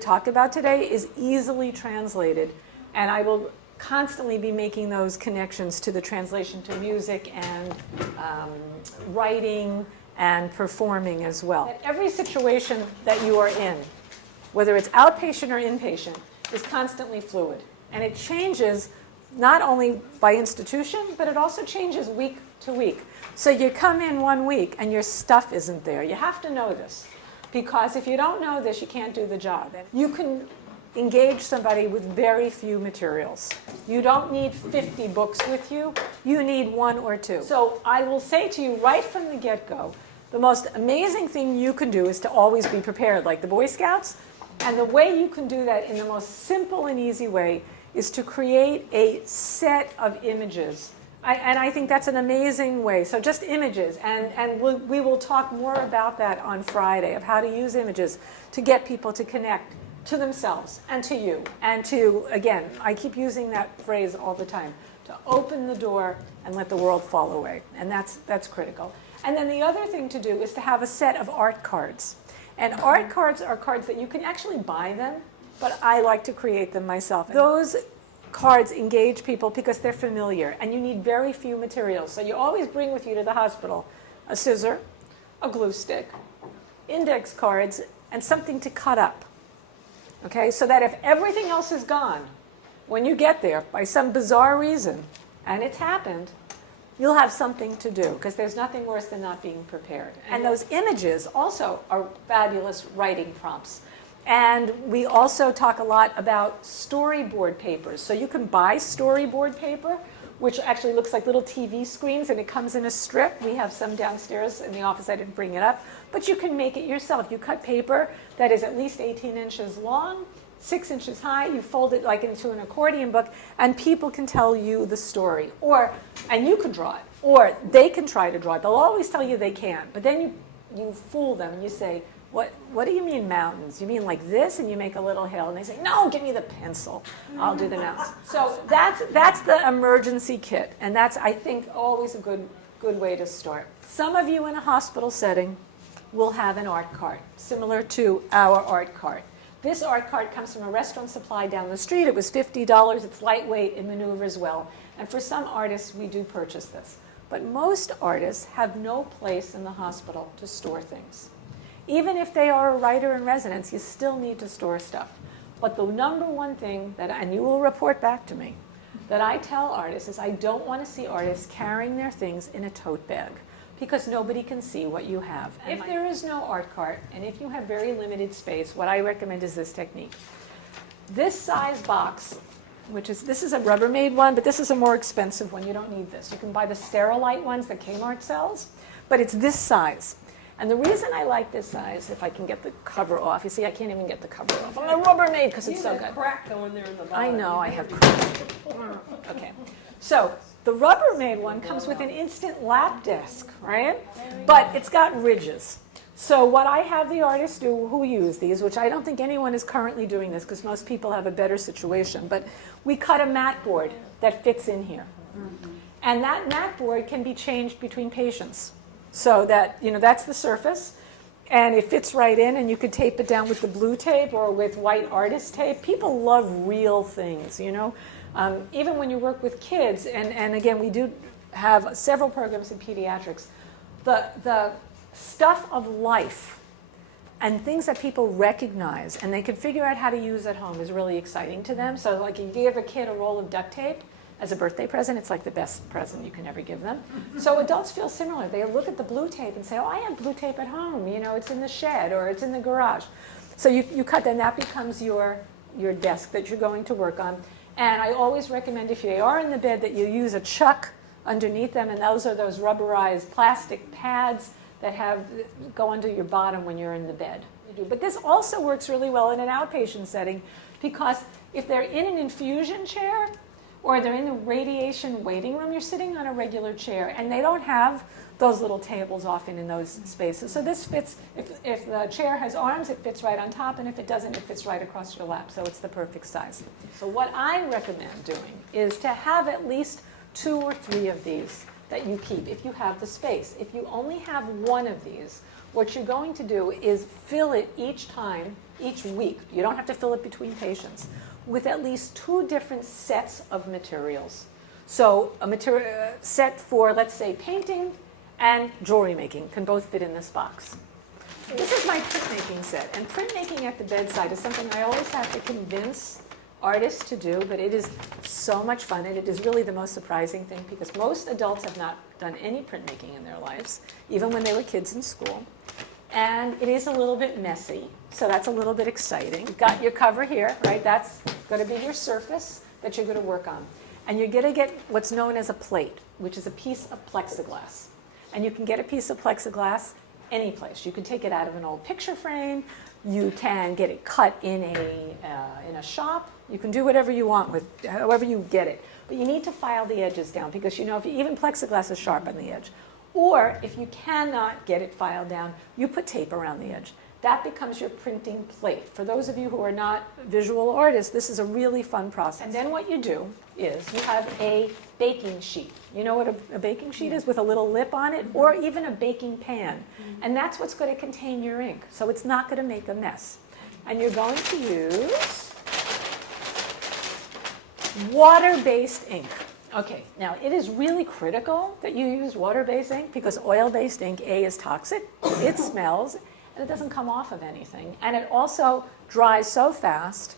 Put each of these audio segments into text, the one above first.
talk about today is easily translated, and I will constantly be making those connections to the translation to music and writing and performing as well. That every situation that you are in, whether it's outpatient or inpatient, is constantly fluid. And it changes not only by institution, but it also changes week to week. So you come in 1 week and your stuff isn't there. You have to know this, because if you don't know this, you can't do the job. And you can engage somebody with very few materials. You don't need 50 books with you. You need 1 or 2. So I will say to you right from the get-go, the most amazing thing you can do is to always be prepared, like the Boy Scouts. And the way you can do that in the most simple and easy way is to create a set of images. And I think that's an amazing way. So just images. And we will talk more about that on Friday, of how to use images to get people to connect to themselves and to you. And to, again, I keep using that phrase all the time, to open the door and let the world fall away. And that's critical. And then the other thing to do is to have a set of art cards. And art cards are cards that you can actually buy them, but I like to create them myself. Those cards engage people because they're familiar, and you need very few materials. So you always bring with you to the hospital a scissor, a glue stick, index cards, and something to cut up. Okay, so that if everything else is gone, when you get there, by some bizarre reason, and it's happened, you'll have something to do, because there's nothing worse than not being prepared. And those images also are fabulous writing prompts. And we also talk a lot about storyboard papers. So you can buy storyboard paper, which actually looks like little TV screens, and it comes in a strip. We have some downstairs in the office. I didn't bring it up. But you can make it yourself. You cut paper that is at least 18 inches long, 6 inches high. You fold it like into an accordion book, and people can tell you the story. And you can draw it, or they can try to draw it. They'll always tell you they can't. But then you fool them, and you say, what do you mean mountains? You mean like this? And you make a little hill. And they say, no, give me the pencil. I'll do the mountains. So that's the emergency kit. And that's, I think, always a good way to start. Some of you in a hospital setting will have an art cart, similar to our art cart. This art cart comes from a restaurant supply down the street. It was $50. It's lightweight. It maneuvers well. And for some artists, we do purchase this. But most artists have no place in the hospital to store things. Even if they are a writer in residence, you still need to store stuff. But the number one thing and you will report back to me, that I tell artists is I don't want to see artists carrying their things in a tote bag, because nobody can see what you have. If there is no art cart, and if you have very limited space, what I recommend is this technique. This size box, this is a Rubbermaid one, but this is a more expensive one. You don't need this. You can buy the Sterilite ones that Kmart sells, but it's this size. And the reason I like this size, if I can get the cover off, you see, I can't even get the cover off on the Rubbermaid because it's so good. Crack going there in the bottom. I know, I have crack. Okay, so the Rubbermaid one comes with an instant lap desk, right? But it's got ridges. So what I have the artists do who use these, which I don't think anyone is currently doing this because most people have a better situation, but we cut a mat board that fits in here. And that mat board can be changed between patients. So that, that's the surface, and it fits right in, and you could tape it down with the blue tape or with white artist tape. People love real things, even when you work with kids, and again, we do have several programs in pediatrics. The stuff of life and things that people recognize and they can figure out how to use at home is really exciting to them. So like if you give a kid a roll of duct tape as a birthday present, it's like the best present you can ever give them. So adults feel similar. They look at the blue tape and say, oh, I have blue tape at home. It's in the shed or it's in the garage. So you cut that, and that becomes your desk that you're going to work on. And I always recommend, if you are in the bed, that you use a chuck underneath them, and those are those rubberized plastic pads that go under your bottom when you're in the bed. But this also works really well in an outpatient setting, because if they're in an infusion chair, or they're in the radiation waiting room, you're sitting on a regular chair, and they don't have those little tables often in those spaces. So this fits, if the chair has arms, it fits right on top, and if it doesn't, it fits right across your lap, so it's the perfect size. So what I recommend doing is to have at least 2 or 3 of these that you keep if you have the space. If you only have 1 of these, what you're going to do is fill it each time, each week. You don't have to fill it between patients, with at least 2 different sets of materials. So a material set for, let's say, painting and jewelry making can both fit in this box. This is my printmaking set, and printmaking at the bedside is something I always have to convince artists to do, but it is so much fun, and it is really the most surprising thing because most adults have not done any printmaking in their lives, even when they were kids in school. And it is a little bit messy, so that's a little bit exciting. You've got your cover here, right? That's going to be your surface that you're going to work on. And you're going to get what's known as a plate, which is a piece of plexiglass. And you can get a piece of plexiglass any place. You can take it out of an old picture frame. You can get it cut in a shop. You can do whatever you want with, however you get it. But you need to file the edges down because, you know, if even plexiglass is sharp on the edge. Or if you cannot get it filed down, you put tape around the edge. That becomes your printing plate. For those of you who are not visual artists, this is a really fun process. And then what you do is you have a baking sheet. You know what a baking sheet is, with a little lip on it, or even a baking pan. And that's what's going to contain your ink, so it's not going to make a mess. And you're going to use water-based ink. Okay, now it is really critical that you use water-based ink because oil-based ink, A, is toxic, it smells, and it doesn't come off of anything. And it also dries so fast,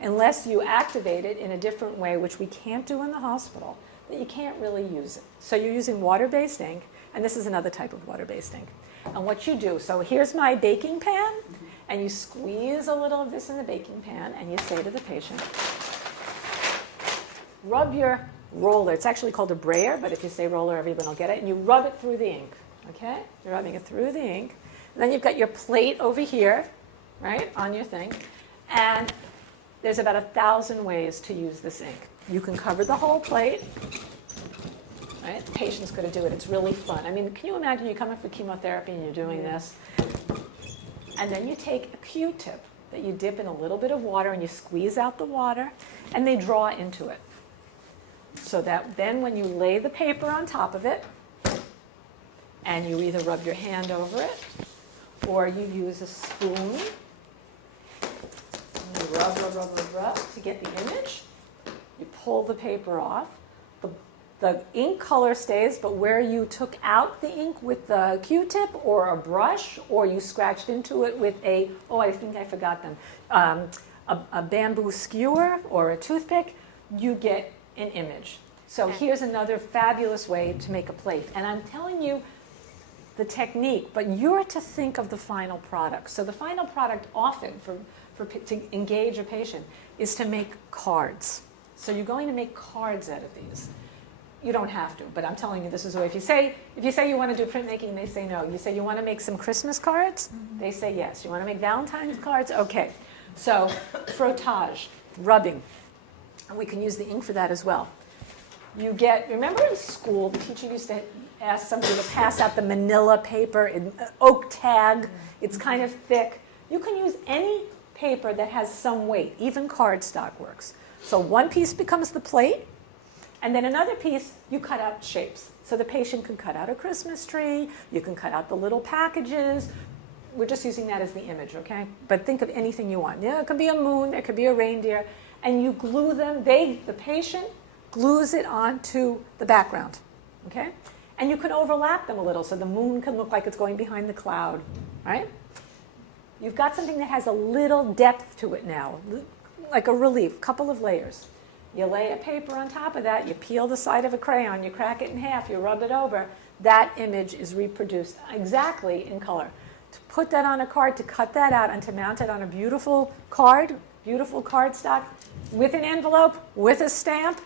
unless you activate it in a different way, which we can't do in the hospital, that you can't really use it. So you're using water-based ink, and this is another type of water-based ink. And what you do, so here's my baking pan, and you squeeze a little of this in the baking pan, and you say to the patient, rub your roller. It's actually called a brayer, but if you say roller, everyone will get it. And you rub it through the ink, okay? You're rubbing it through the ink. And then you've got your plate over here, right, on your thing. And there's about 1,000 ways to use this ink. You can cover the whole plate, right? The patient's going to do it. It's really fun. I mean, can you imagine you come in for chemotherapy and you're doing this? And then you take a Q-tip that you dip in a little bit of water and you squeeze out the water, and they draw into it. So that then when you lay the paper on top of it, and you either rub your hand over it, or you use a spoon, and you rub to get the image. You pull the paper off. The ink color stays, but where you took out the ink with the Q-tip or a brush, or you scratched into it with a, oh, I think I forgot them, a bamboo skewer or a toothpick, you get an image. So here's another fabulous way to make a plate. And I'm telling you the technique, but you're to think of the final product. So the final product often to engage a patient is to make cards. So you're going to make cards out of these. You don't have to, but I'm telling you this is the way. If you say you want to do printmaking, they say no. You say you want to make some Christmas cards, they say yes. You want to make Valentine's cards? Okay. So frottage, rubbing. And we can use the ink for that as well. You get, remember in school, the teacher used to ask somebody to pass out the manila paper in oak tag. It's kind of thick. You can use any paper that has some weight. Even cardstock works. So one piece becomes the plate, and then another piece, you cut out shapes. So the patient can cut out a Christmas tree. You can cut out the little packages. We're just using that as the image, okay? But think of anything you want. Yeah, it could be a moon. It could be a reindeer. And you glue them. The patient glues it onto the background, okay? And you can overlap them a little so the moon can look like it's going behind the cloud, right? You've got something that has a little depth to it now, like a relief, couple of layers. You lay a paper on top of that, you peel the side of a crayon, you crack it in half, you rub it over. That image is reproduced exactly in color. To put that on a card, to cut that out, and to mount it on a beautiful card, beautiful cardstock, with an envelope, with a stamp,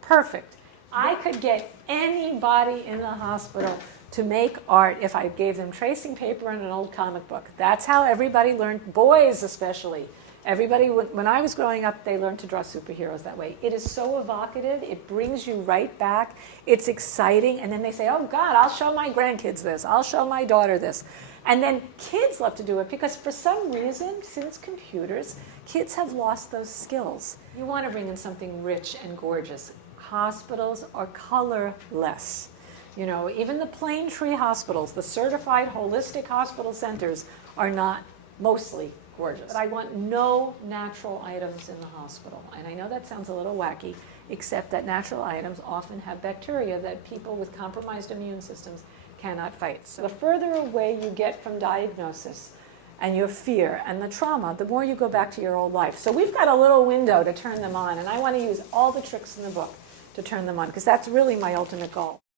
perfect. I could get anybody in the hospital to make art if I gave them tracing paper and an old comic book. That's how everybody learned, boys especially. Everybody, when I was growing up, they learned to draw superheroes that way. It is so evocative. It brings you right back. It's exciting. And then they say, oh, God, I'll show my grandkids this. I'll show my daughter this. And then kids love to do it because for some reason, since computers, kids have lost those skills. You want to bring in something rich and gorgeous. Hospitals are colorless. You know, even the plain tree hospitals, the certified holistic hospital centers are not mostly gorgeous. But I want no natural items in the hospital. And I know that sounds a little wacky, except that natural items often have bacteria that people with compromised immune systems cannot fight. So the further away you get from diagnosis and your fear and the trauma, the more you go back to your old life. So we've got a little window to turn them on, and I want to use all the tricks in the book to turn them on, because that's really my ultimate goal.